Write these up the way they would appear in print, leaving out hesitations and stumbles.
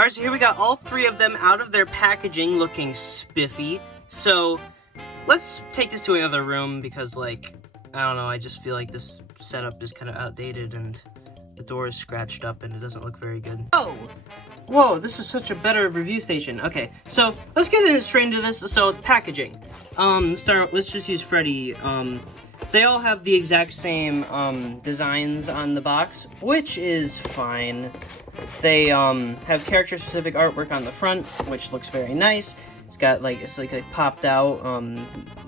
Alright, so here we got all three of them out of their packaging looking spiffy. So, let's take this to another room because, like, I don't know, I just feel like this setup is kind of outdated and the door is scratched up and it doesn't look very good. Oh! Whoa, this is such a better review station. Okay, so let's get straight into this. So, packaging. Let's just use Freddy. They all have the exact same designs on the box, which is fine. They have character-specific artwork on the front, which looks very nice. It's got like popped out.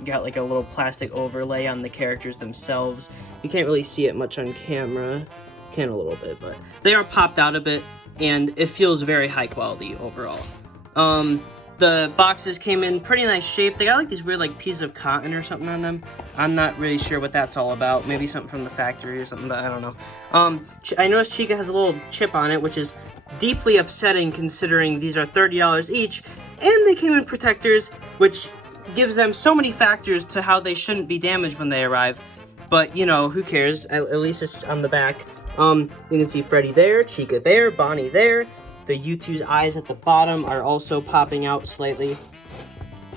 Got like a little plastic overlay on the characters themselves. You can't really see it much on camera. Can a little bit, but they are popped out a bit, and it feels very high quality overall. The boxes came in pretty nice shape. They got like these weird like pieces of cotton or something on them. I'm not really sure what that's all about. Maybe something from the factory or something, but I don't know. I noticed Chica has a little chip on it, which is deeply upsetting considering these are $30 each, and they came in protectors, which gives them so many factors to how they shouldn't be damaged when they arrive. But, you know, who cares? At least it's on the back. You can see Freddy there, Chica there, Bonnie there. The Youtooz eyes at the bottom are also popping out slightly.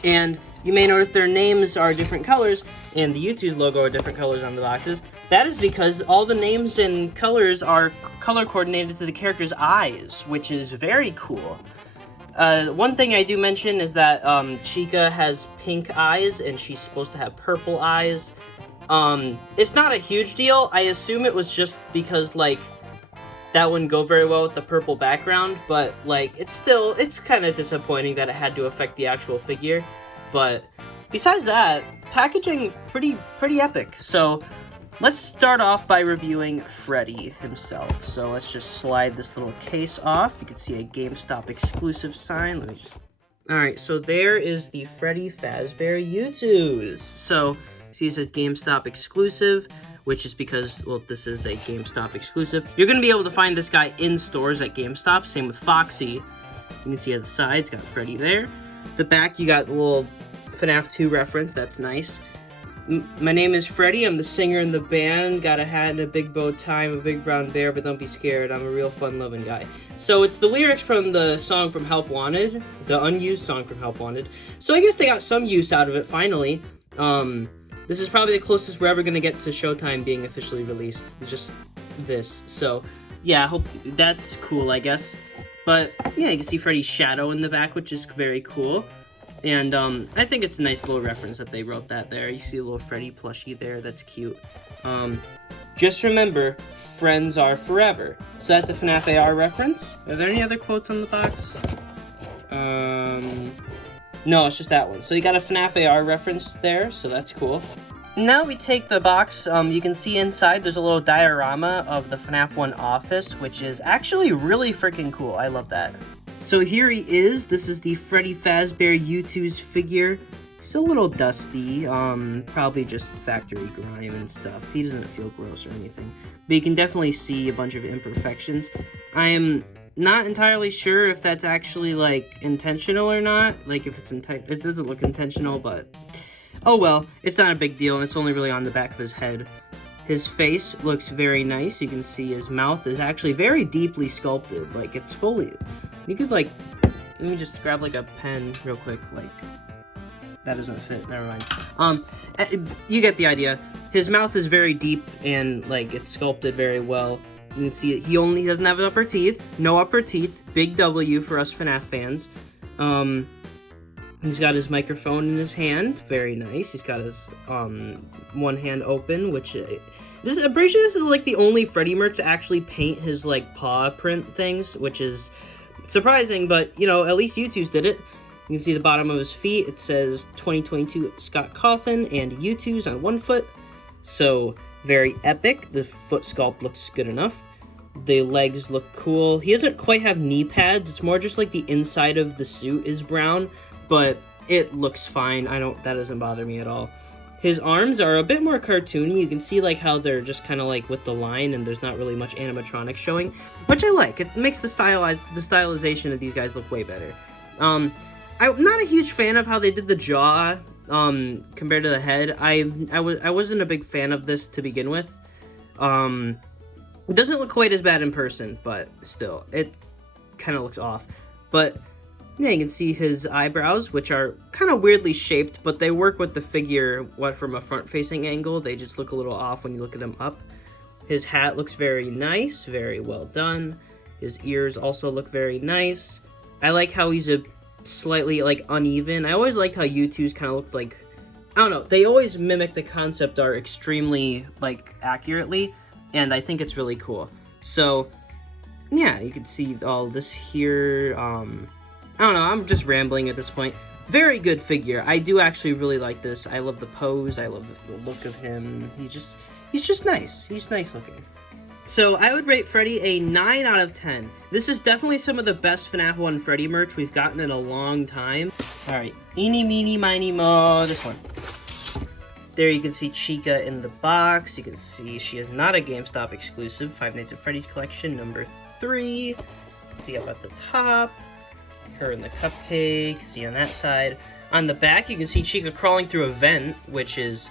And you may notice their names are different colors, and the Youtooz logo are different colors on the boxes. That is because all the names and colors are color coordinated to the character's eyes, which is very cool. One thing I do mention is that Chica has pink eyes, and she's supposed to have purple eyes. It's not a huge deal. I assume it was just because, like, that wouldn't go very well with the purple background, but, like, it's kind of disappointing that it had to affect the actual figure. But besides that, packaging pretty epic. So let's start off by reviewing Freddy himself. So let's just slide this little case off. You can see a GameStop exclusive sign. Let me just... Alright, so there is the Freddy Fazbear Youtooz. So, see, it says GameStop exclusive, which is because, well, this is a GameStop exclusive. You're going to be able to find this guy in stores at GameStop. Same with Foxy. You can see at the side, it's got Freddy there. The back, you got a little FNAF 2 reference. That's nice. My name is Freddy. I'm the singer in the band. Got a hat and a big bow tie. I'm a big brown bear, but don't be scared. I'm a real fun-loving guy. So it's the lyrics from the song from Help Wanted, the unused song from Help Wanted. So I guess they got some use out of it, finally. This is probably the closest we're ever going to get to Showtime being officially released. Just this. So, yeah, I hope that's cool, I guess. But, yeah, you can see Freddy's shadow in the back, which is very cool. And, I think it's a nice little reference that they wrote that there. You see a little Freddy plushie there. That's cute. Just remember, friends are forever. So that's a FNAF AR reference. Are there any other quotes on the box? No, it's just that one. So you got a FNAF AR reference there, so that's cool. Now we take the box. You can see inside there's a little diorama of the FNAF 1 office, which is actually really freaking cool. I love that. So here he is. This is the Freddy Fazbear Youtooz figure. He's a little dusty, probably just factory grime and stuff. He doesn't feel gross or anything, but you can definitely see a bunch of imperfections. I am not entirely sure if that's actually, like, intentional or not. Like, if it's it doesn't look intentional, but oh well, it's not a big deal, and it's only really on the back of his head. His face looks very nice. You can see his mouth is actually very deeply sculpted. Like, it's fully... You could, like... Let me just grab, like, a pen real quick. Like, that doesn't fit. Never mind. You get the idea. His mouth is very deep, and, like, it's sculpted very well. You can see it. He doesn't have upper teeth. No upper teeth. Big W for us FNAF fans. He's got his microphone in his hand. Very nice. He's got his one hand open, which I'm pretty sure this is like the only Freddy merch to actually paint his like paw print things, which is surprising, but you know, at least Youtooz did it. You can see the bottom of his feet. It says 2022 Scott Cawthon and Youtooz on one foot. So very epic. The foot sculpt looks good enough. The legs look cool. He doesn't quite have knee pads. It's more just like the inside of the suit is brown, but it looks fine. That doesn't bother me at all. His arms are a bit more cartoony. You can see like how they're just kind of like with the line and there's not really much animatronics showing, which I like. It makes the stylization of these guys look way better. I'm not a huge fan of how they did the jaw compared to the head. I wasn't a big fan of this to begin with. It doesn't look quite as bad in person, but still, it kind of looks off. But yeah, you can see his eyebrows, which are kind of weirdly shaped, but they work with the figure from a front-facing angle. They just look a little off when you look at him up. His hat looks very nice, very well done. His ears also look very nice. I like how he's a slightly, like, uneven. I always liked how Youtooz kind of looked like, I don't know, they always mimic the concept art extremely, like, accurately, and I think it's really cool. So, yeah, you can see all this here. I don't know, I'm just rambling at this point. Very good figure. I do actually really like this. I love the pose. I love the look of him. He's just nice. He's nice looking. So I would rate Freddy a 9 out of 10. This is definitely some of the best FNAF 1 Freddy merch we've gotten in a long time. Alright, eeny, meeny, miny, mo, this one. There you can see Chica in the box. You can see she is not a GameStop exclusive. Five Nights at Freddy's collection, number 3. See up at the top. Her in the cupcake, see on that side. On the back, you can see Chica crawling through a vent, which is...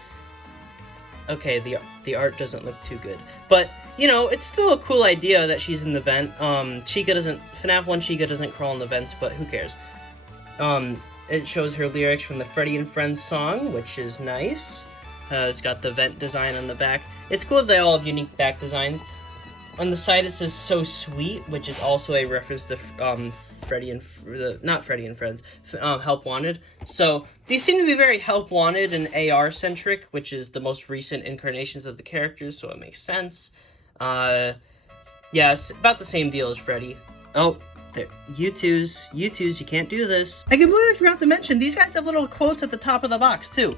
Okay, the art doesn't look too good. But, you know, it's still a cool idea that she's in the vent. FNAF 1 Chica doesn't crawl in the vents, but who cares? It shows her lyrics from the Freddy and Friends song, which is nice. It's got the vent design on the back. It's cool that they all have unique back designs. On the side, it says "So Sweet," which is also a reference to not Freddy and Friends, Help Wanted. So these seem to be very Help Wanted and AR centric, which is the most recent incarnations of the characters, so it makes sense. Yeah, it's about the same deal as Freddy. Oh, there, Youtooz, you can't do this. I completely forgot to mention, these guys have little quotes at the top of the box too,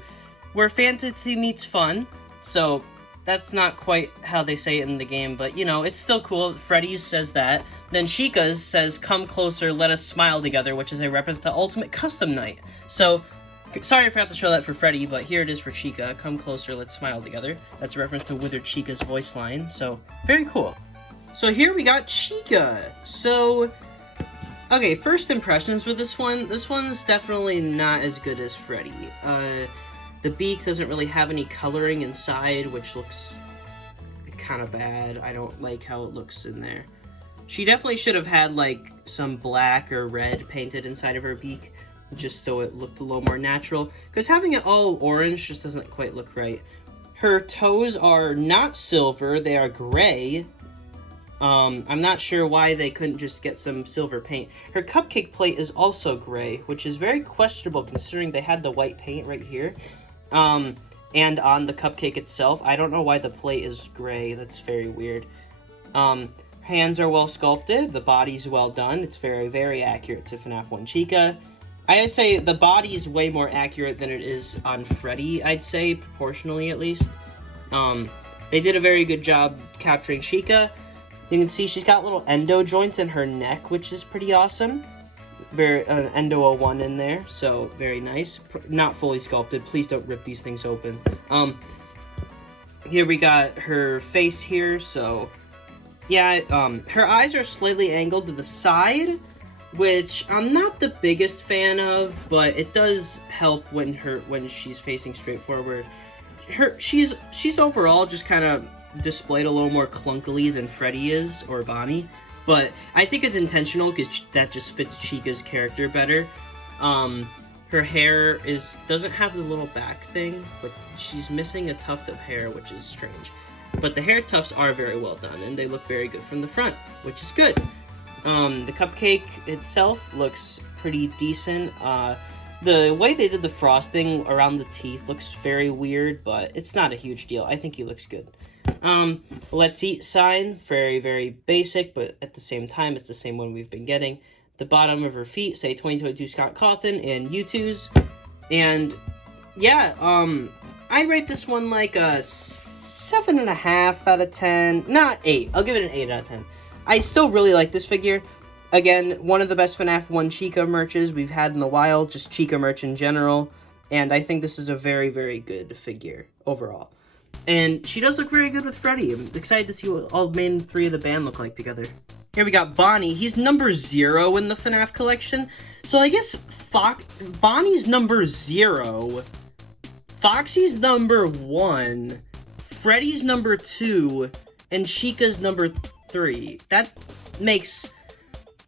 where fantasy meets fun. So that's not quite how they say it in the game, but, you know, it's still cool. Freddy's says that. Then Chica's says, "Come closer, let us smile together," which is a reference to Ultimate Custom Night. So, sorry I forgot to show that for Freddy, but here it is for Chica. "Come closer, let's smile together." That's a reference to Withered Chica's voice line, so very cool. So here we got Chica. So, okay, first impressions with this one. This one's definitely not as good as Freddy. The beak doesn't really have any coloring inside, which looks kind of bad. I don't like how it looks in there. She definitely should have had, like, some black or red painted inside of her beak, just so it looked a little more natural. Because having it all orange just doesn't quite look right. Her toes are not silver, they are gray. I'm not sure why they couldn't just get some silver paint. Her cupcake plate is also gray, which is very questionable considering they had the white paint right here. And on the cupcake itself, I don't know why the plate is gray. That's very weird. Hands are well sculpted. The body's well done. It's very, very accurate to FNAF 1 Chica. I'd say the body is way more accurate than it is on Freddy, I'd say, proportionally at least. They did a very good job capturing Chica. You can see she's got little endo joints in her neck, which is pretty awesome. Very endo 01 in there, so very nice. Not fully sculpted. Please don't rip these things open. Here we got her face here, so yeah, her eyes are slightly angled to the side, which I'm not the biggest fan of, but it does help when she's facing straight forward. She's overall just kind of displayed a little more clunkily than Freddy is, or Bonnie, but I think it's intentional because that just fits Chica's character better. Her hair doesn't have the little back thing, but she's missing a tuft of hair, which is strange. But the hair tufts are very well done, and they look very good from the front, which is good. The cupcake itself looks pretty decent. The way they did the frosting around the teeth looks very weird, but it's not a huge deal. I think he looks good. Let's eat sign, very, very basic, but at the same time, it's the same one we've been getting. The bottom of her feet say 2022 Scott Cawthon and Youtooz. And yeah, I rate this one like a 7.5 out of 10. Not 8. I'll give it an 8 out of 10. I still really like this figure. Again, one of the best FNAF 1 Chica merches we've had in a while, just Chica merch in general. And I think this is a very, very good figure overall. And she does look very good with Freddy. I'm excited to see what all main 3 of the band look like together. Here we got Bonnie. He's number 0 in the FNAF collection. So I guess Bonnie's number 0. Foxy's number 1. Freddy's number 2. And Chica's number 3. That makes...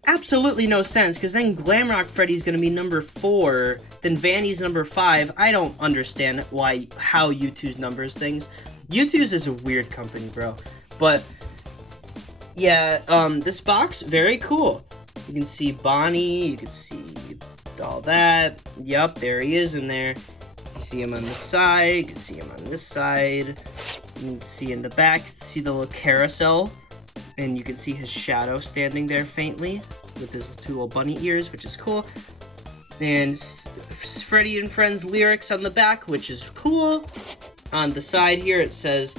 absolutely no sense, because then Glamrock Freddy's gonna be number 4, then Vanny's number 5. I don't understand how Youtooz numbers things. Youtooz is a weird company, bro. But yeah, this box, very cool. You can see Bonnie, you can see all that. Yup, there he is in there. You see him on the side, you can see him on this side. You can see in the back, see the little carousel. And you can see his shadow standing there faintly with his 2 little bunny ears, which is cool. And Freddy and Friends lyrics on the back, which is cool. On the side here, it says,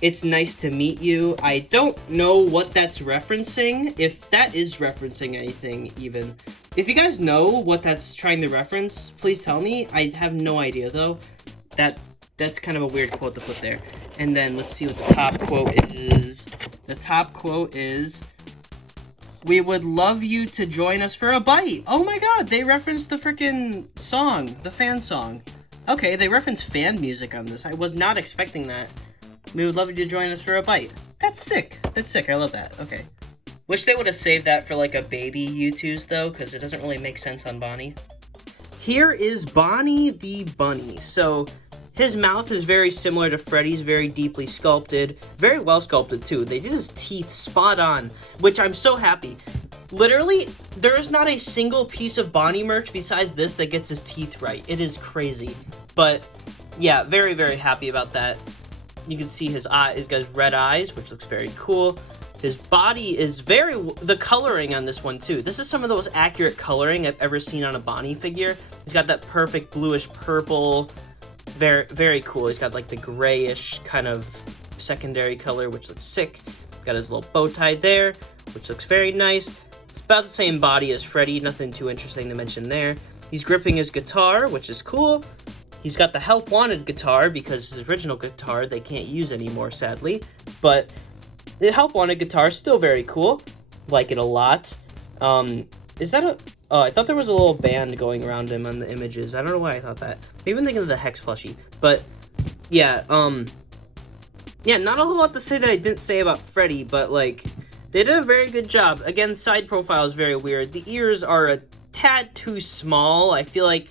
"It's nice to meet you." I don't know what that's referencing, if that is referencing anything even. If you guys know what that's trying to reference, please tell me. I have no idea, though. That's kind of a weird quote to put there. And then let's see what the top quote is. The top quote is, "We would love you to join us for a bite." Oh my god, they referenced the freaking song, the fan song. Okay, they referenced fan music on this. I was not expecting that. "We would love you to join us for a bite." That's sick. That's sick. I love that. Okay. Wish they would have saved that for like a baby Youtooz though, because it doesn't really make sense on Bonnie. Here is Bonnie the bunny. So his mouth is very similar to Freddy's, very deeply sculpted, very well sculpted too. They did his teeth spot on, which I'm so happy. Literally, there is not a single piece of Bonnie merch besides this that gets his teeth right. It is crazy. But yeah, very, very happy about that. You can see his eye, he's got red eyes, which looks very cool. His body is the coloring on this one too. This is some of the most accurate coloring I've ever seen on a Bonnie figure. He's got that perfect bluish purple. Very, very cool. He's got like the grayish kind of secondary color, which looks sick. Got his little bow tie there, which looks very nice. It's about the same body as Freddy, nothing too interesting to mention there. He's gripping his guitar, which is cool. He's got the Help Wanted guitar, because his original guitar they can't use anymore, sadly. But the Help Wanted guitar is still very cool. Like it a lot. Is that a... Oh, I thought there was a little band going around him on the images. I don't know why I thought that. Maybe I'm thinking of the Hex plushie. But, yeah, yeah, not a whole lot to say that I didn't say about Freddy, but, like, they did a very good job. Again, side profile is very weird. The ears are a tad too small. I feel like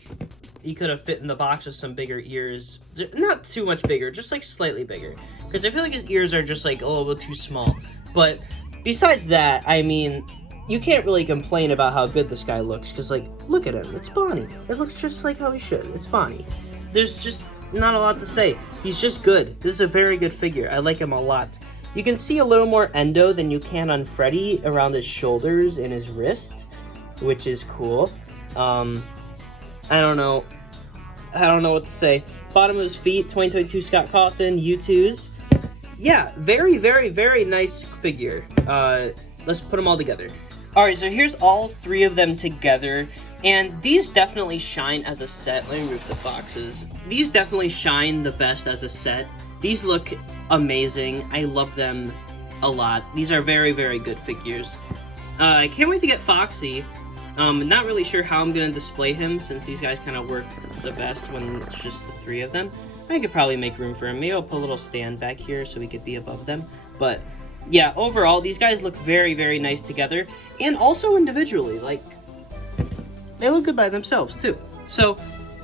he could have fit in the box with some bigger ears. Not too much bigger, just, like, slightly bigger. Because I feel like his ears are just, like, a little bit too small. But, besides that, I mean... You can't really complain about how good this guy looks, because, like, look at him. It's Bonnie. It looks just like how he should. It's Bonnie. There's just not a lot to say. He's just good. This is a very good figure. I like him a lot. You can see a little more endo than you can on Freddy around his shoulders and his wrist, which is cool. I don't know what to say. Bottom of his feet, 2022 Scott Cawthon, Youtooz. Yeah, very, very, very nice figure. Let's put them all together. Alright, so here's all 3 of them together, and these definitely shine as a set. Let me move the boxes. These definitely shine the best as a set. These look amazing. I love them a lot. These are very, very good figures. I can't wait to get Foxy. Not really sure how I'm going to display him, since these guys kind of work the best when it's just the 3 of them. I could probably make room for him. Maybe I'll put a little stand back here so we could be above them, but... yeah, overall, these guys look very, very nice together, and also individually, like, they look good by themselves, too. So,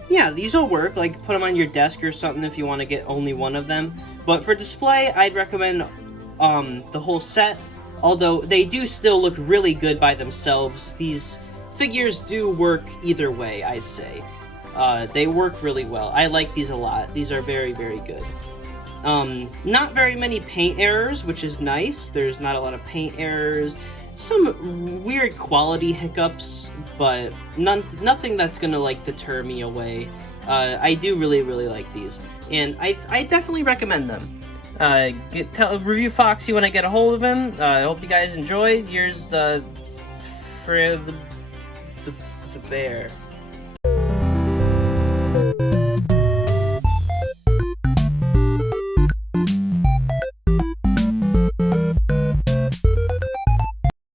yeah, these will work, like, put them on your desk or something if you want to get only one of them, but for display, I'd recommend, the whole set, although they do still look really good by themselves. These figures do work either way, I'd say. They work really well. I like these a lot. These are very, very good. Not very many paint errors, which is nice. There's not a lot of paint errors. Some weird quality hiccups, but nothing that's gonna, like, deter me away. I do really, really like these, and I definitely recommend them. Review Foxy when I get a hold of him. I hope you guys enjoyed. Here's the bear.